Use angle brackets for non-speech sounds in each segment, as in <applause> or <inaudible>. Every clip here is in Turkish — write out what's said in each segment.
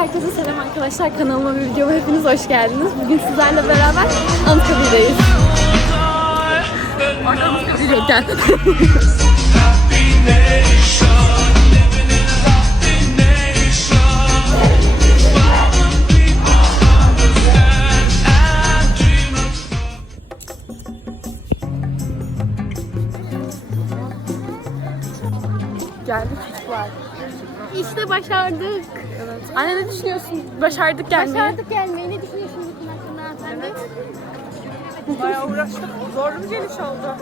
Herkese selam arkadaşlar. Kanalıma ve videoma hepiniz hoş geldiniz. Bugün sizlerle beraber Anıtkabir'deyiz. Anıtkabir yok gel. Geldik çocuklar. İşte başardık. Evet. Anne ne düşünüyorsun? Başardık gelmeyi. Başardık gelmeyi. Ne düşünüyorsunuz bunun hakkında hanımefendi? Bayağı uğraştık. Zorlu bir geliş oldu.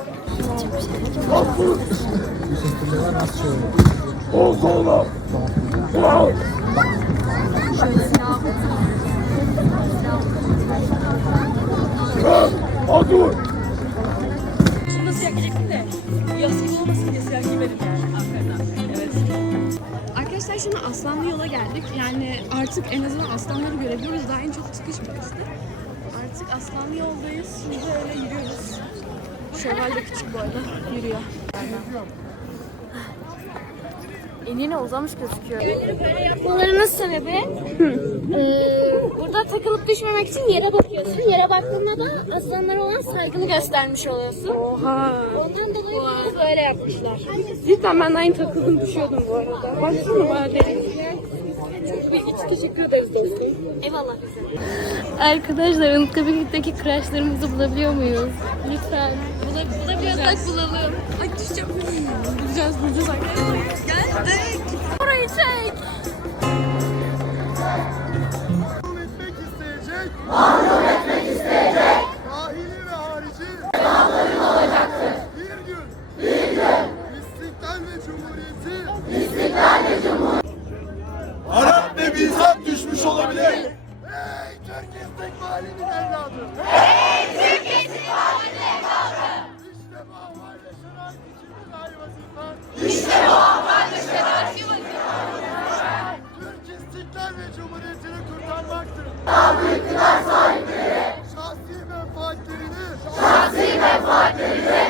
Şunu nasıl yakacaktım de. Yastık olmasın diye siyah giymedim yani. Arkadaşlar şimdi Aslanlı yola geldik. Yani artık en azından aslanları görebiliyoruz. Daha en çok çıkış burası. Artık Aslanlı yoldayız. Şimdi öyle yürüyoruz. Şevval de küçük bu arada. Yürüyor. Eline uzamış gözüküyor. Bunların nasıl sebebi? ee, burada takılıp düşmemek için yere bakıyorsun. Yere baktığında da aslanlara olan saygını göstermiş oluyorsun. Oha. Ondan dolayı bunu böyle yapmışlar. Cidden ben aynı takıldım düşüyordum bu arada. Baksana bayağı derin. Çok teşekkür ederiz dostum. Eyvallah bize. Arkadaşlar Anıtkabir'deki crushlarımızı bulabiliyor muyuz? Lütfen. Bula, bulabiliyorsak bulalım. Ay düşeceğim. Bulacağız bulacağız arkadaşlar. Geldik. Orayı çek. mahrum etmek isteyecek, mahrum etmek isteyecek, dahili ve harici, silahların olacaktır. Bir gün, bir gün, İstiklal ve Cumhuriyeti, İstiklal ve Cumhuriyeti, Arap ve Bizans düşmüş olabilir. Amen.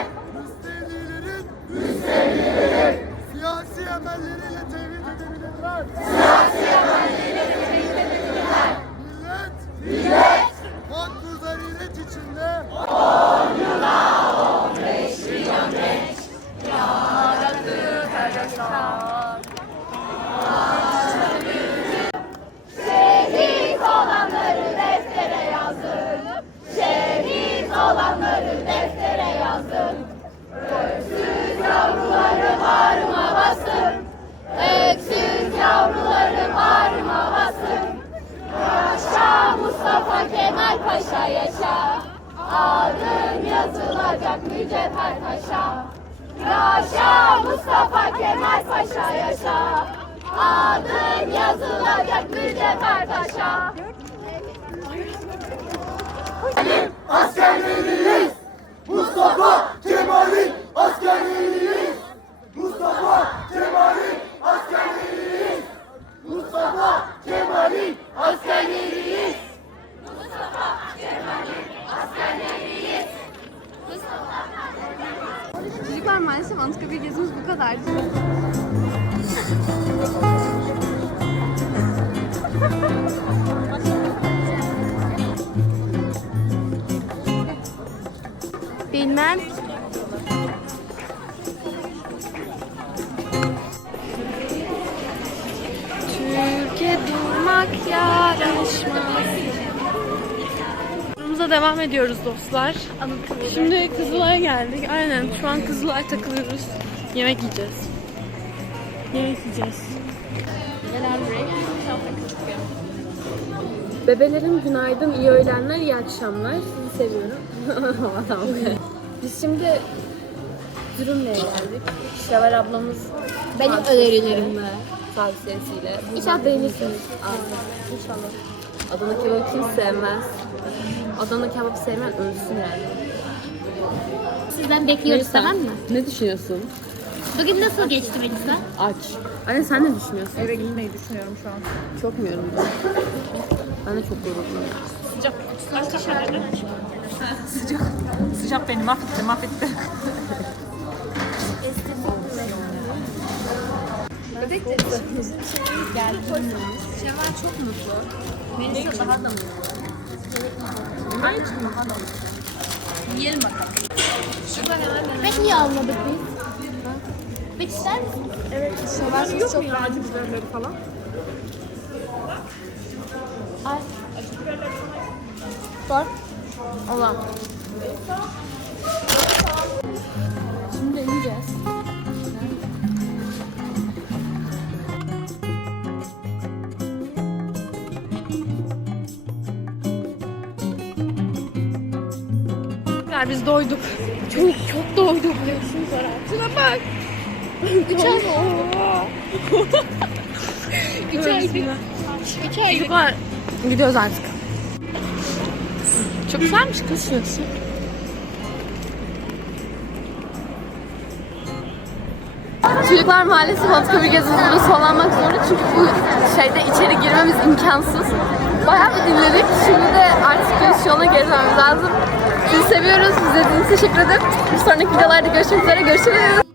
Kemal Paşa yaşa. Adın yazılacak mücevher taşa. Yaşa Mustafa Kemal Paşa yaşa. Adın yazılacak mücevher taşa. Askerleriyiz. Mustafa Kemal'in askerleriyiz. Mustafa Kemal'in askerleriyiz. Mustafa Kemal'in askerleriyiz. Çocuklar maalesef Anıtkabir gezimiz bu kadardı. <laughs> Bilmem. Türkiye durmak yaraşmaz. Yolumuza devam ediyoruz dostlar. Şimdi Kızılay'a geldik. Aynen şu an Kızılay takılıyoruz. Yemek yiyeceğiz. Yemek yiyeceğiz. Bebelerim günaydın, iyi öğlenler, iyi akşamlar. Sizi seviyorum. <laughs> tamam. Biz şimdi Dürümle'ye geldik. Şevval ablamız Benim önerilerimle. tavsiyesiyle. İnşallah beğenirsiniz. İnşallah. Adana kebabı kim sevmez? Adana kebabı sevmeyen ölsün yani. Sizden bekliyoruz tamam mı? Ne düşünüyorsun? Bugün nasıl geçti Melisa? Aç. Anne sen ne düşünüyorsun? Eve gitmeyi düşünüyorum şu an. Çok mu yoruldun? Ben de çok yoruldum. Sıcak. Sıcak. Sıcak beni mahvetti mahvetti. Hızlı bir şeylerimiz geldi. Şevval çok mutlu. Melisa daha da mutlu. Aynen daha da mutlu. Yiyelim bakalım. Şurada neler neler. Bek niye almadık biz? Bek ister misin? Evet, Şevval çok verdi biberleri falan. Ay. Sor. Allah. Şimdi Yani biz doyduk. Çok çok doyduk. Şuna bak. Üç ay. Üç aylık. Üç aylık. Gidiyoruz artık. Çok güzelmiş kız şurası. Çocuklar maalesef Anıtkabir gezisinde sollanmak zorunda çünkü bu şeyde içeri girmemiz imkansız. Bayağı bir dinledik. Şimdi de artık giriş yoluna geri dönmemiz lazım. Sizi seviyoruz. İzlediğiniz için teşekkür ederim. Bir sonraki videolarda görüşmek üzere. Görüşürüz.